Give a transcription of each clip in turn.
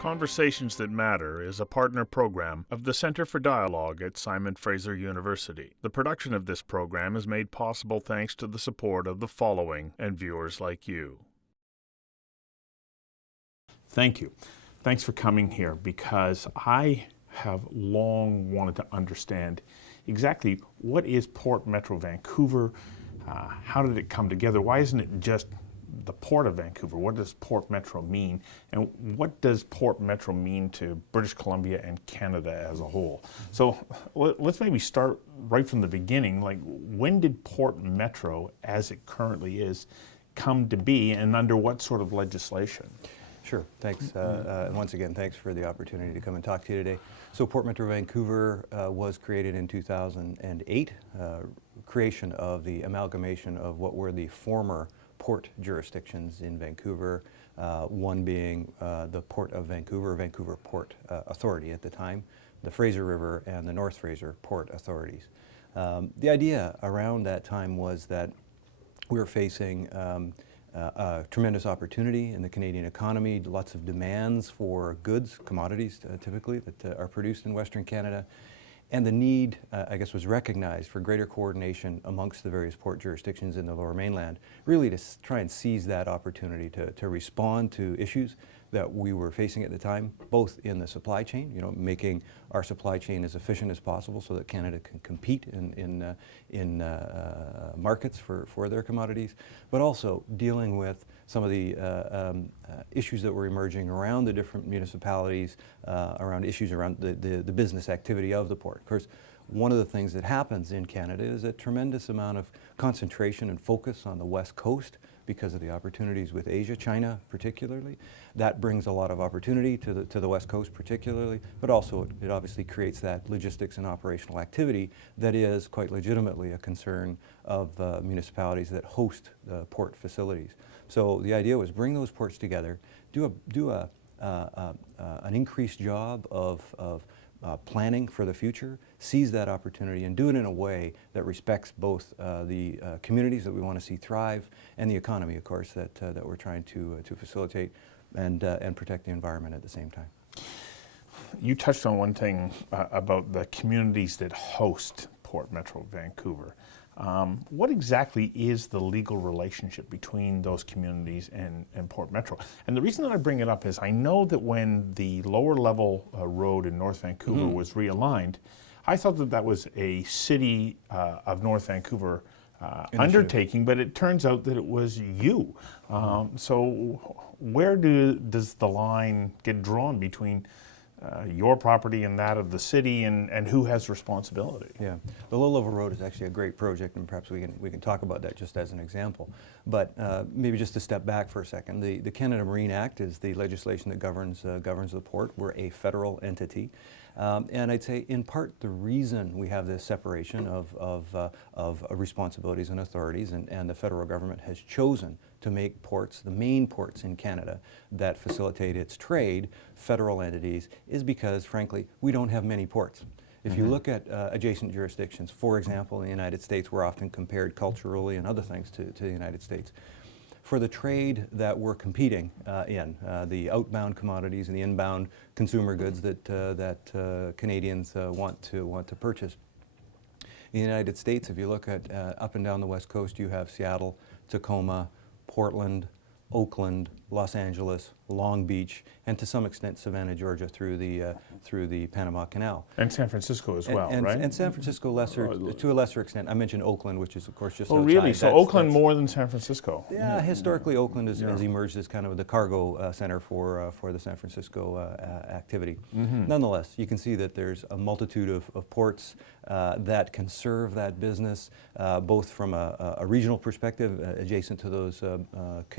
Conversations That Matter is a partner program of the Center for Dialogue at Simon Fraser University. The production of this program is made possible thanks to the support of the following and viewers like you. Thank you. Thanks for coming here, because I have long wanted to understand exactly what is Port Metro Vancouver, how did it come together, why isn't it just the Port of Vancouver, what does Port Metro mean, and what does Port Metro mean to British Columbia and Canada as a whole? So let's maybe start right from the beginning. Like, when did Port Metro, as it currently is, come to be, and under what sort of legislation? Sure, thanks. Once again, thanks for the opportunity to come and talk to you today. So Port Metro Vancouver was created in 2008, creation of the amalgamation of what were the former port jurisdictions in Vancouver, one being the Port of Vancouver, Vancouver Port Authority at the time, the Fraser River and the North Fraser Port Authorities. The idea around that time was that we were facing a tremendous opportunity in the Canadian economy, lots of demands for goods, commodities typically, that are produced in Western Canada. And the need, I guess, was recognized for greater coordination amongst the various port jurisdictions in the Lower Mainland, really to try and seize that opportunity to respond to issues that we were facing at the time, both in the supply chain, making our supply chain as efficient as possible so that Canada can compete in markets for their commodities, but also dealing with some of the issues that were emerging around the different municipalities, around issues around the business activity of the port. Of course, one of the things that happens in Canada is a tremendous amount of concentration and focus on the West Coast because of the opportunities with Asia, China particularly. That brings a lot of opportunity to the West Coast particularly, but also it obviously creates that logistics and operational activity that is quite legitimately a concern of municipalities that host the port facilities. So the idea was bring those ports together, do an increased job of planning for the future, seize that opportunity, and do it in a way that respects both the communities that we want to see thrive and the economy, of course, that we're trying to facilitate and protect the environment at the same time. You touched on one thing about the communities that host Port Metro Vancouver. What exactly is the legal relationship between those communities and Port Metro? And the reason that I bring it up is I know that when the lower level road in North Vancouver was realigned, I thought that that was a City of North Vancouver undertaking, but it turns out that it was you. So where does the line get drawn between your property and that of the city, and who has responsibility? Yeah, the low-level road is actually a great project, and perhaps we can talk about that just as an example. But maybe just to step back for a second, the Canada Marine Act is the legislation that governs the port. We're a federal entity. And I'd say, in part, the reason we have this separation of responsibilities and authorities, and the federal government has chosen to make ports, the main ports in Canada that facilitate its trade, federal entities, is because, frankly, we don't have many ports. If you look at adjacent jurisdictions, for example, in the United States, we're often compared culturally and other things to the United States. For the trade that we're competing in, the outbound commodities and the inbound consumer goods that Canadians want to purchase. In the United States, if you look at up and down the West Coast, you have Seattle, Tacoma, Portland, Oakland, Los Angeles, Long Beach, and to some extent Savannah, Georgia, through the Panama Canal. And San Francisco as well, right? And San Francisco to a lesser extent. I mentioned Oakland, which is of course just outside. Oh, really? So Oakland more than San Francisco? Yeah, historically Oakland has emerged as kind of the cargo center for the San Francisco activity. Nonetheless, you can see that there's a multitude of ports that can serve that business, both from a regional perspective adjacent to those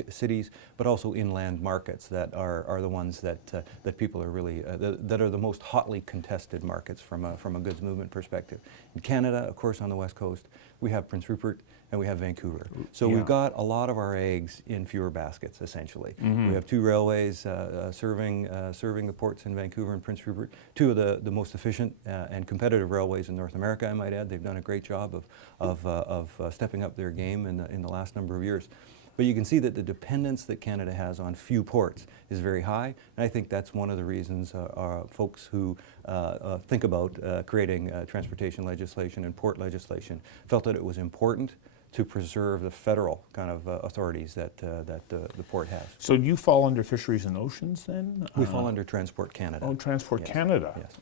cities, but also inland markets that are the ones that people are really that are the most hotly contested markets from a goods movement perspective. In Canada, of course, on the West Coast, we have Prince Rupert and we have Vancouver. So we've got a lot of our eggs in fewer baskets, essentially. We have two railways serving the ports in Vancouver and Prince Rupert, two of the most efficient and competitive railways in North America, I might add. They've done a great job of stepping up their game in the last number of years. But you can see that the dependence that Canada has on few ports is very high, and I think that's one of the reasons folks who think about creating transportation legislation and port legislation felt that it was important to preserve the federal kind of authorities that the port has. So you fall under Fisheries and Oceans then? We fall under Transport Canada. Oh, Transport Yes. Canada. Yes.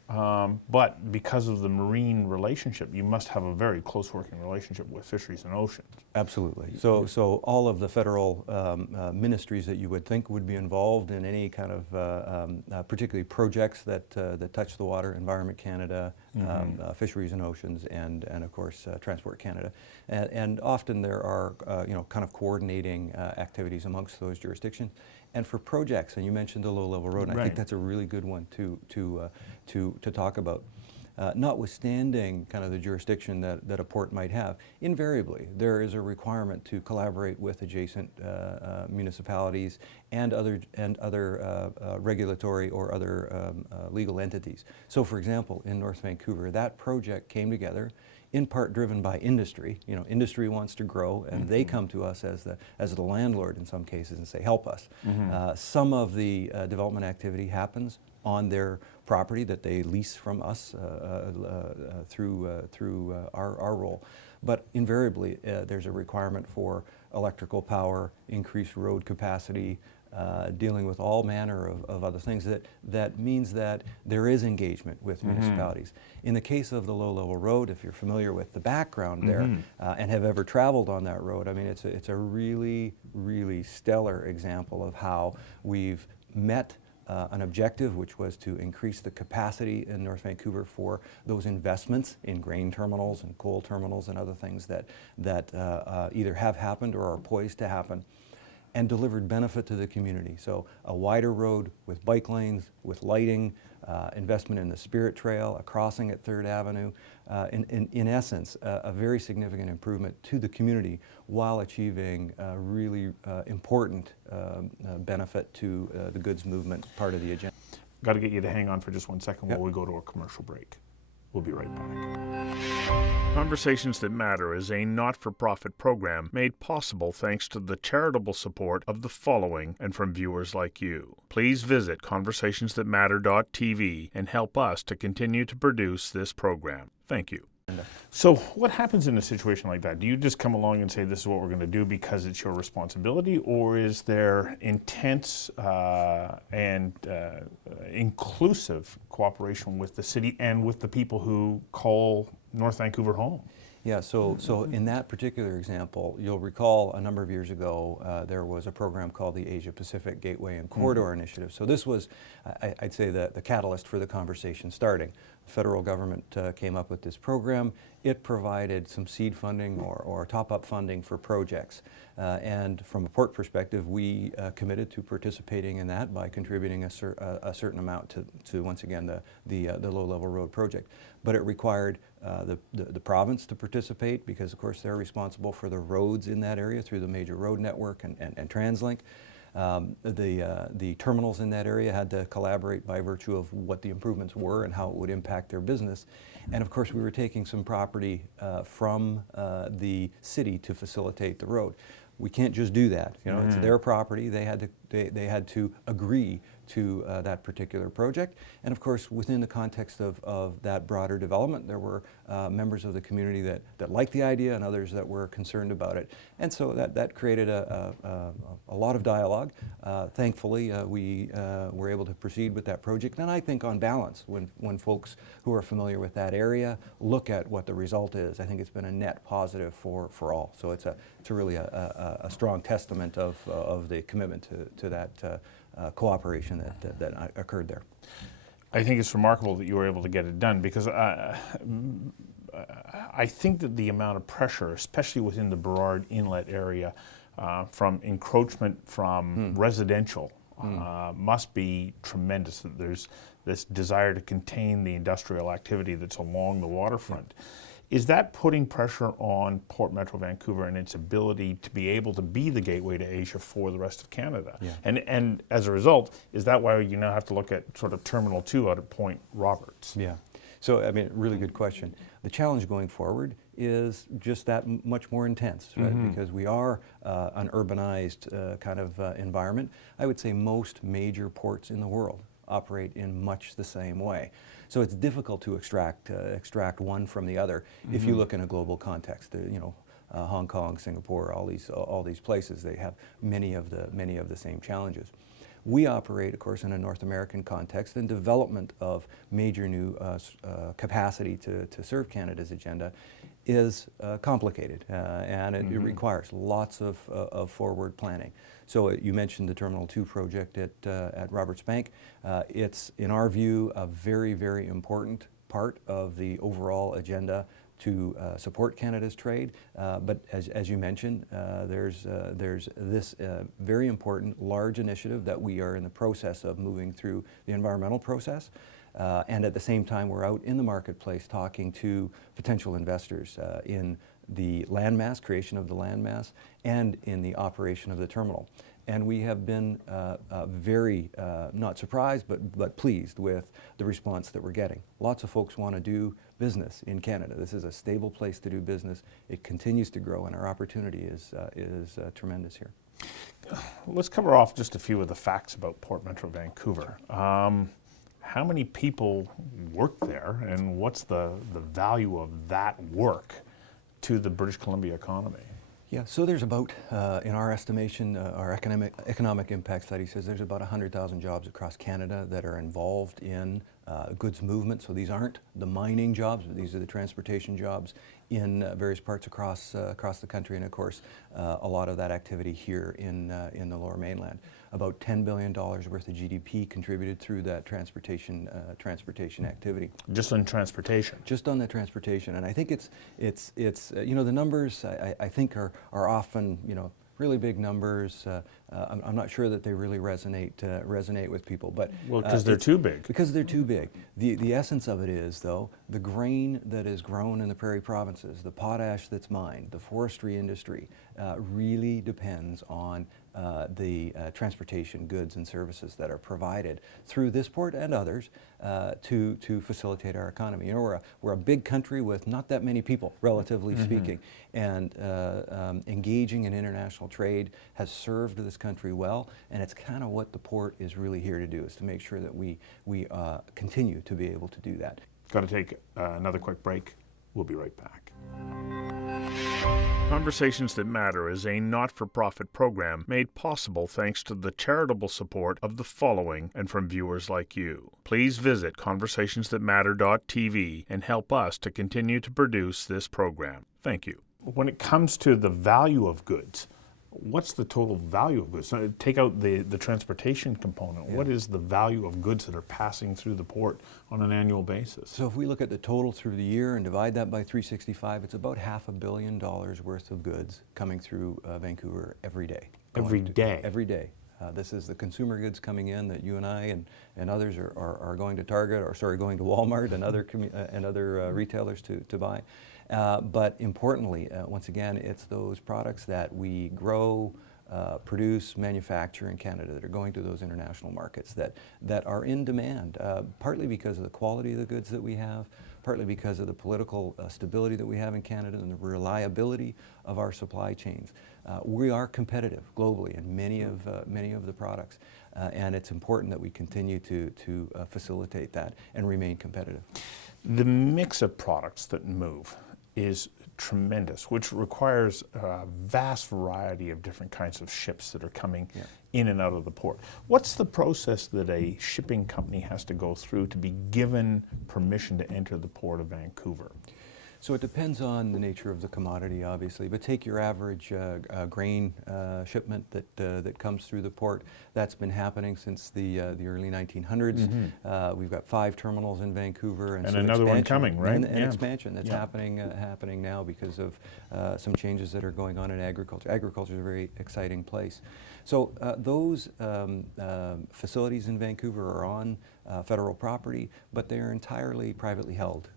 But because of the marine relationship, you must have a very close working relationship with Fisheries and Oceans. Absolutely. So all of the federal ministries that you would think would be involved in any kind of particularly projects that touch the water, Environment Canada, Fisheries and Oceans, and of course Transport Canada, and often there are kind of coordinating activities amongst those jurisdictions. And for projects, and you mentioned the low-level road, and I think that's a really good one to talk about. Notwithstanding kind of the jurisdiction that a port might have, invariably there is a requirement to collaborate with adjacent municipalities and other regulatory or other legal entities. So for example, in North Vancouver, that project came together in part driven by industry. Industry wants to grow, and they come to us as the landlord in some cases and say, help us. Some of the development activity happens on their property that they lease from us through our role. But invariably, there's a requirement for electrical power, increased road capacity, dealing with all manner of other things. That means that there is engagement with municipalities. In the case of the low-level road, if you're familiar with the background there and have ever traveled on that road, I mean, it's a really, really stellar example of how we've met an objective, which was to increase the capacity in North Vancouver for those investments in grain terminals and coal terminals and other things that either have happened or are poised to happen, and delivered benefit to the community. So a wider road with bike lanes, with lighting, investment in the Spirit Trail, a crossing at 3rd Avenue, in essence, a very significant improvement to the community while achieving a really important benefit to the goods movement part of the agenda. Got to get you to hang on for just 1 second while we go to a commercial break. We'll be right back. Conversations That Matter is a not-for-profit program made possible thanks to the charitable support of the following and from viewers like you. Please visit conversationsthatmatter.tv and help us to continue to produce this program. Thank you. So what happens in a situation like that? Do you just come along and say, this is what we're going to do because it's your responsibility, or is there intense and inclusive cooperation with the city and with the people who call North Vancouver home? Yeah, so in that particular example, you'll recall a number of years ago, there was a program called the Asia Pacific Gateway and Corridor Initiative. So this was, I'd say, the catalyst for the conversation starting. The federal government came up with this program. It provided some seed funding or top-up funding for projects. And from a port perspective, we committed to participating in that by contributing a certain amount to once again, the low-level road project. But it required the province to participate because, of course, they're responsible for the roads in that area through the major road network and TransLink. The terminals in that area had to collaborate by virtue of what the improvements were and how it would impact their business. And of course, we were taking some property from the city to facilitate the road. We can't just do that. It's their property. They had to agree to that particular project. And of course, within the context of that broader development, there were members of the community that liked the idea and others that were concerned about it. And so that created a lot of dialogue. Thankfully, we were able to proceed with that project. And I think on balance, when folks who are familiar with that area look at what the result is, I think it's been a net positive for all. So it's really a strong testament of the commitment to that cooperation that occurred there. I think it's remarkable that you were able to get it done because I think that the amount of pressure, especially within the Burrard Inlet area, from encroachment from residential must be tremendous. That there's this desire to contain the industrial activity that's along the waterfront. Yeah. Is that putting pressure on Port Metro Vancouver and its ability to be able to be the gateway to Asia for the rest of Canada? Yeah. And as a result, is that why you now have to look at sort of Terminal 2 out at Point Roberts? Yeah. So, I mean, really good question. The challenge going forward is just that much more intense, right? Because we are an urbanized kind of environment. I would say most major ports in the world operate in much the same way. So it's difficult to extract one from the other if you look in a global context. Hong Kong, Singapore, all these places, they have many of the same challenges. We operate, of course, in a North American context, and development of major new capacity to serve Canada's agenda is complicated, and it requires lots of forward planning. So you mentioned the Terminal 2 project at Roberts Bank. It's, in our view, a very, very important part of the overall agenda to support Canada's trade, but as you mentioned, there's this very important large initiative that we are in the process of moving through the environmental process, and at the same time we're out in the marketplace talking to potential investors in the landmass, creation of the landmass, and in the operation of the terminal. And we have been very, not surprised, but pleased with the response that we're getting. Lots of folks want to do business in Canada. This is a stable place to do business. It continues to grow, and our opportunity is tremendous here. Let's cover off just a few of the facts about Port Metro Vancouver. How many people work there, and what's the value of that work to the British Columbia economy? Yeah, so there's about, in our estimation, our economic impact study says there's about 100,000 jobs across Canada that are involved in goods movement. So these aren't the mining jobs, but these are the transportation jobs in various parts across the country, and of course, a lot of that activity here in the Lower Mainland. About $10 billion worth of GDP contributed through that transportation activity. Just on transportation? Just on the transportation, and I think it's the numbers I think are often really big numbers. I'm not sure that they really resonate with people, but well, because they're too big. Because they're too big. The essence of it is, though, the grain that is grown in the prairie provinces, the potash that's mined, the forestry industry really depends on the transportation goods and services that are provided through this port and others to facilitate our economy. We're a big country with not that many people, relatively speaking, and engaging in international trade has served this country well, and it's kind of what the port is really here to do, is to make sure that we continue to be able to do that. Got to take another quick break. We'll be right back. Conversations That Matter is a not-for-profit program made possible thanks to the charitable support of the following and from viewers like you. Please visit conversationsthatmatter.tv and help us to continue to produce this program. Thank you. When it comes to the value of goods, what's the total value of goods? So take out the transportation component. Yeah. What is the value of goods that are passing through the port on an annual basis? So if we look at the total through the year and divide that by 365, it's about $500 million worth of goods coming through Vancouver every day. Every day? Every day. This is the consumer goods coming in that you and I and others are going to Target, going to Walmart and other retailers to buy. But importantly, once again, it's those products that we grow, produce, manufacture in Canada that are going to those international markets that are in demand, partly because of the quality of the goods that we have, partly because of the political stability that we have in Canada and the reliability of our supply chains. We are competitive globally in many of the products, and it's important that we continue to facilitate that and remain competitive. The mix of products that move is tremendous, which requires a vast variety of different kinds of ships that are coming in and out of the port. What's the process that a shipping company has to go through to be given permission to enter the Port of Vancouver? So it depends on the nature of the commodity, obviously, but take your average grain shipment that comes through the port. That's been happening since the early 1900s. We've got 5 terminals in Vancouver, and another one coming, right? And expansion that's happening now because of some changes that are going on in agriculture. Agriculture is a very exciting place. So those facilities in Vancouver are on federal property, but they're entirely privately held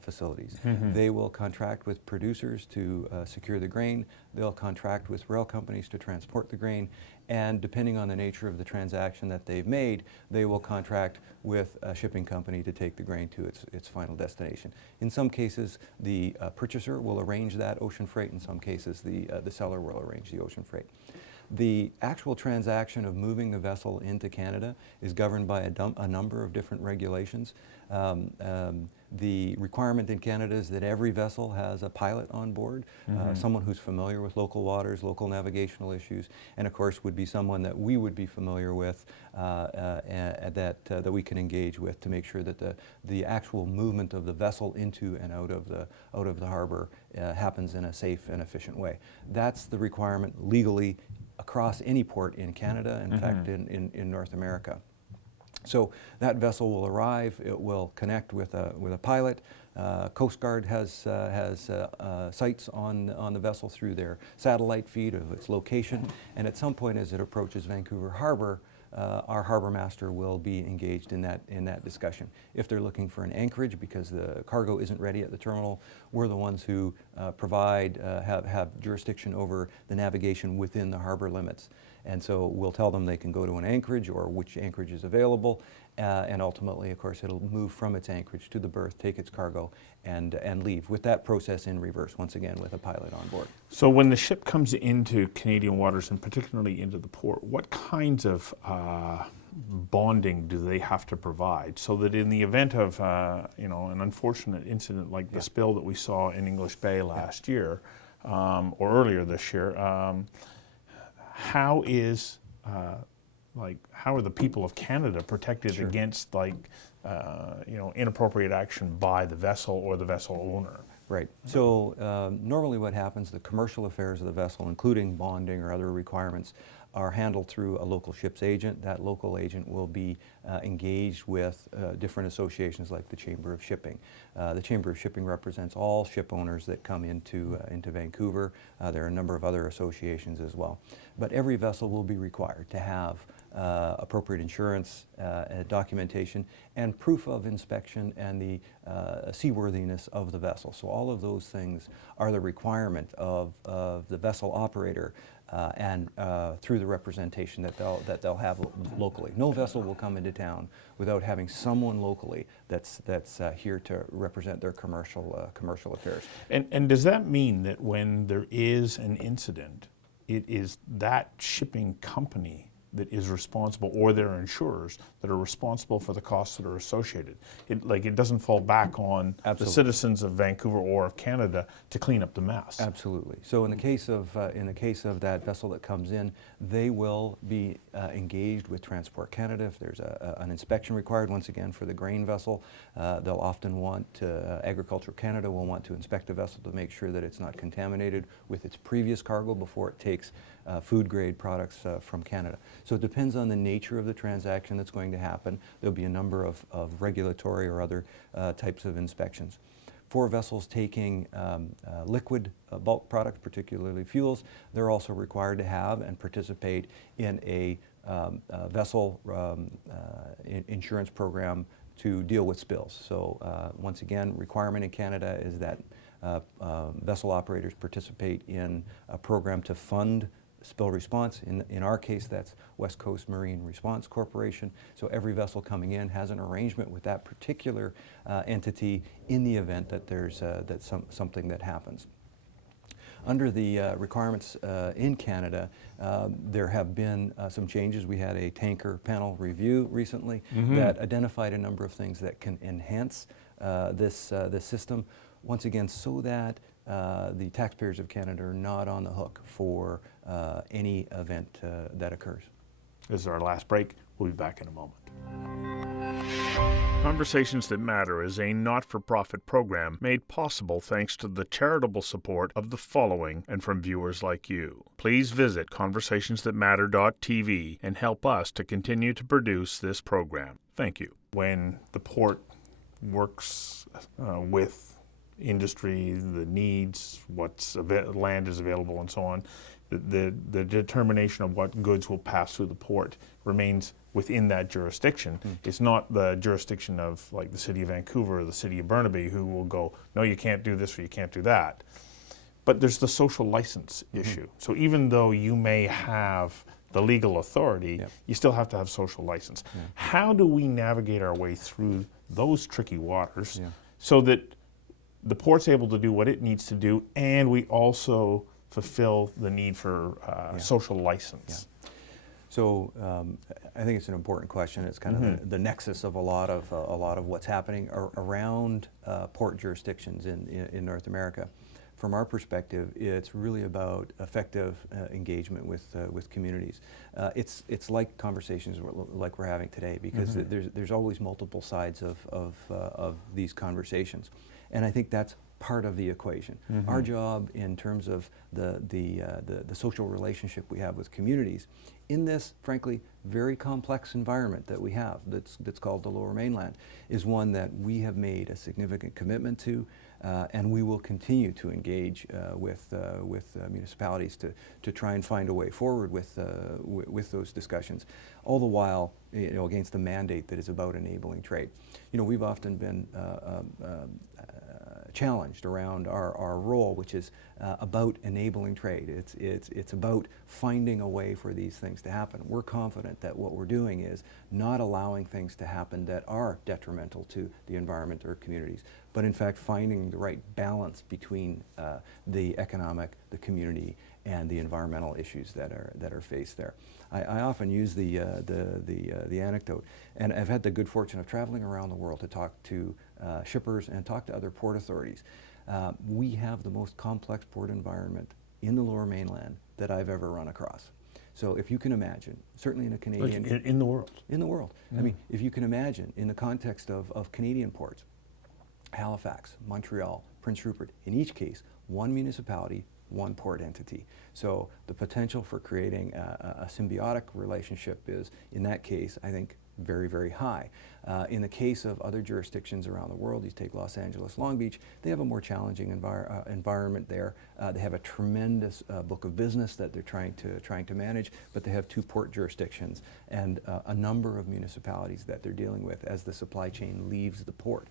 facilities. They will contract with producers to secure the grain. They'll contract with rail companies to transport the grain. And depending on the nature of the transaction that they've made, they will contract with a shipping company to take the grain to its final destination. In some cases, the purchaser will arrange that ocean freight. In some cases, the seller will arrange the ocean freight. The actual transaction of moving the vessel into Canada is governed by a number of different regulations. The requirement in Canada is that every vessel has a pilot on board, someone who's familiar with local waters, local navigational issues, and of course would be someone that we would be familiar with, that we can engage with to make sure that the actual movement of the vessel into and out of the harbor happens in a safe and efficient way. That's the requirement legally across any port in Canada, in fact in North America. So that vessel will arrive, it will connect with a pilot. Coast Guard has sights on the vessel through their satellite feed of its location, and at some point as it approaches Vancouver Harbor, our harbor master will be engaged in that discussion. If they're looking for an anchorage because the cargo isn't ready at the terminal, we're the ones who have jurisdiction over the navigation within the harbor limits. And so we'll tell them they can go to an anchorage or which anchorage is available, and ultimately, of course, it'll move from its anchorage to the berth, take its cargo, and leave, with that process in reverse, once again with a pilot on board. So when the ship comes into Canadian waters, and particularly into the port, what kinds of bonding do they have to provide so that in the event of an unfortunate incident like the spill that we saw in English Bay last year, or earlier this year, how are the people of Canada protected against inappropriate action by the vessel or the vessel owner? Right. So normally what happens, the commercial affairs of the vessel, including bonding or other requirements, are handled through a local ship's agent. That local agent will be engaged with different associations like the Chamber of Shipping. The Chamber of Shipping represents all ship owners that come into Vancouver. There are a number of other associations as well. But every vessel will be required to have appropriate insurance, documentation, and proof of inspection and the seaworthiness of the vessel. So all of those things are the requirement of the vessel operator and through the representation that they'll have locally. No vessel will come into town without having someone locally that's here to represent their commercial affairs. And does that mean that when there is an incident, it is that shipping company that is responsible, or their insurers that are responsible for the costs that are associated? It doesn't fall back on the citizens of Vancouver or of Canada to clean up the mess. Absolutely. So in the case of that vessel that comes in, they will be engaged with Transport Canada. If there's an inspection required, once again for the grain vessel, they'll often want Agriculture Canada will want to inspect the vessel to make sure that it's not contaminated with its previous cargo before it takes food grade products from Canada. So it depends on the nature of the transaction that's going to happen. There'll be a number of regulatory or other types of inspections. For vessels taking liquid bulk products, particularly fuels, they're also required to have and participate in a vessel insurance program to deal with spills. So once again, requirement in Canada is that vessel operators participate in a program to fund spill response. In our case, that's West Coast Marine Response Corporation. So every vessel coming in has an arrangement with that particular entity in the event that there's something that happens. Under the requirements in Canada, there have been some changes. We had a tanker panel review recently that identified a number of things that can enhance this system, once again, so that the taxpayers of Canada are not on the hook for any event that occurs. This is our last break. We'll be back in a moment. Conversations That Matter is a not-for-profit program made possible thanks to the charitable support of the following and from viewers like you. Please visit conversationsthatmatter.tv and help us to continue to produce this program. Thank you. When the port works with industry, the needs, land is available, and so on, the determination of what goods will pass through the port remains within that jurisdiction. It's not the jurisdiction of like the City of Vancouver or the City of Burnaby who will go, no, you can't do this or you can't do that. But there's the social license issue. So even though you may have the legal authority, you still have to have social license. How do we navigate our way through those tricky waters so that the port's able to do what it needs to do and we also fulfill the need for social license? So I think it's an important question. It's kind of the nexus of a lot of what's happening around port jurisdictions in North America. From our perspective, it's really about effective engagement with communities. It's like conversations like we're having today, because there's always multiple sides of these conversations, and I think that's part of the equation. Our job in terms of the social relationship we have with communities in this, frankly, very complex environment that we have that's called the Lower Mainland is one that we have made a significant commitment to, and we will continue to engage with municipalities to try and find a way forward with those discussions, all the while against the mandate that is about enabling trade. We've often been challenged around our role, which is about enabling trade. It's about finding a way for these things to happen. We're confident that what we're doing is not allowing things to happen that are detrimental to the environment or communities, but in fact finding the right balance between the economic, the community, and the environmental issues that are faced there. I often use the anecdote, and I've had the good fortune of traveling around the world to talk to shippers and talk to other port authorities. We have the most complex port environment in the Lower Mainland that I've ever run across. So if you can imagine, certainly in a Canadian... In the world. In the world. I mean, if you can imagine in the context of Canadian ports, Halifax, Montreal, Prince Rupert, in each case, one municipality, one port entity. So the potential for creating a symbiotic relationship is, in that case, I think, very, very high. In the case of other jurisdictions around the world, you take Los Angeles, Long Beach, they have a more challenging environment there. They have a tremendous book of business that they're trying to manage, but they have two port jurisdictions and a number of municipalities that they're dealing with as the supply chain leaves the port.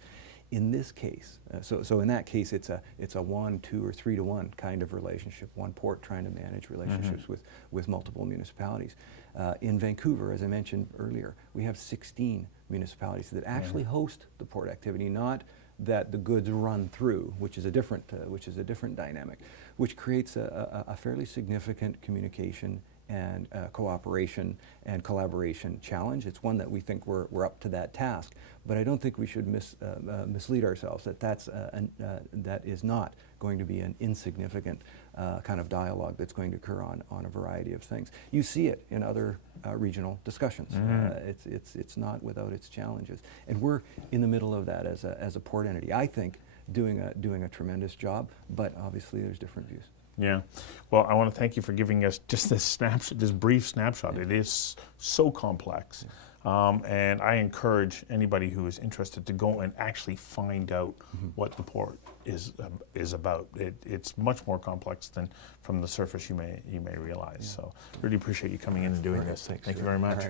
In this case, so in that case, it's a 1, 2, or 3 to 1 kind of relationship. One port trying to manage relationships with multiple municipalities. In Vancouver, as I mentioned earlier, we have 16 municipalities that actually host the port activity, not that the goods run through, which is a different dynamic, which creates a fairly significant communication and cooperation and collaboration challenge. It's one that we think we're up to that task, but I don't think we should mislead ourselves that that is not going to be an insignificant kind of dialogue that's going to occur on a variety of things. You see it in other regional discussions. It's not without its challenges, and we're in the middle of that as a port entity. I think doing a tremendous job, but obviously there's different views. Yeah. Well, I want to thank you for giving us just this brief snapshot. It is so complex. And I encourage anybody who is interested to go and actually find out what the port is about. It's much more complex than from the surface you may realize. So really appreciate you coming in and doing this. Thank you very much.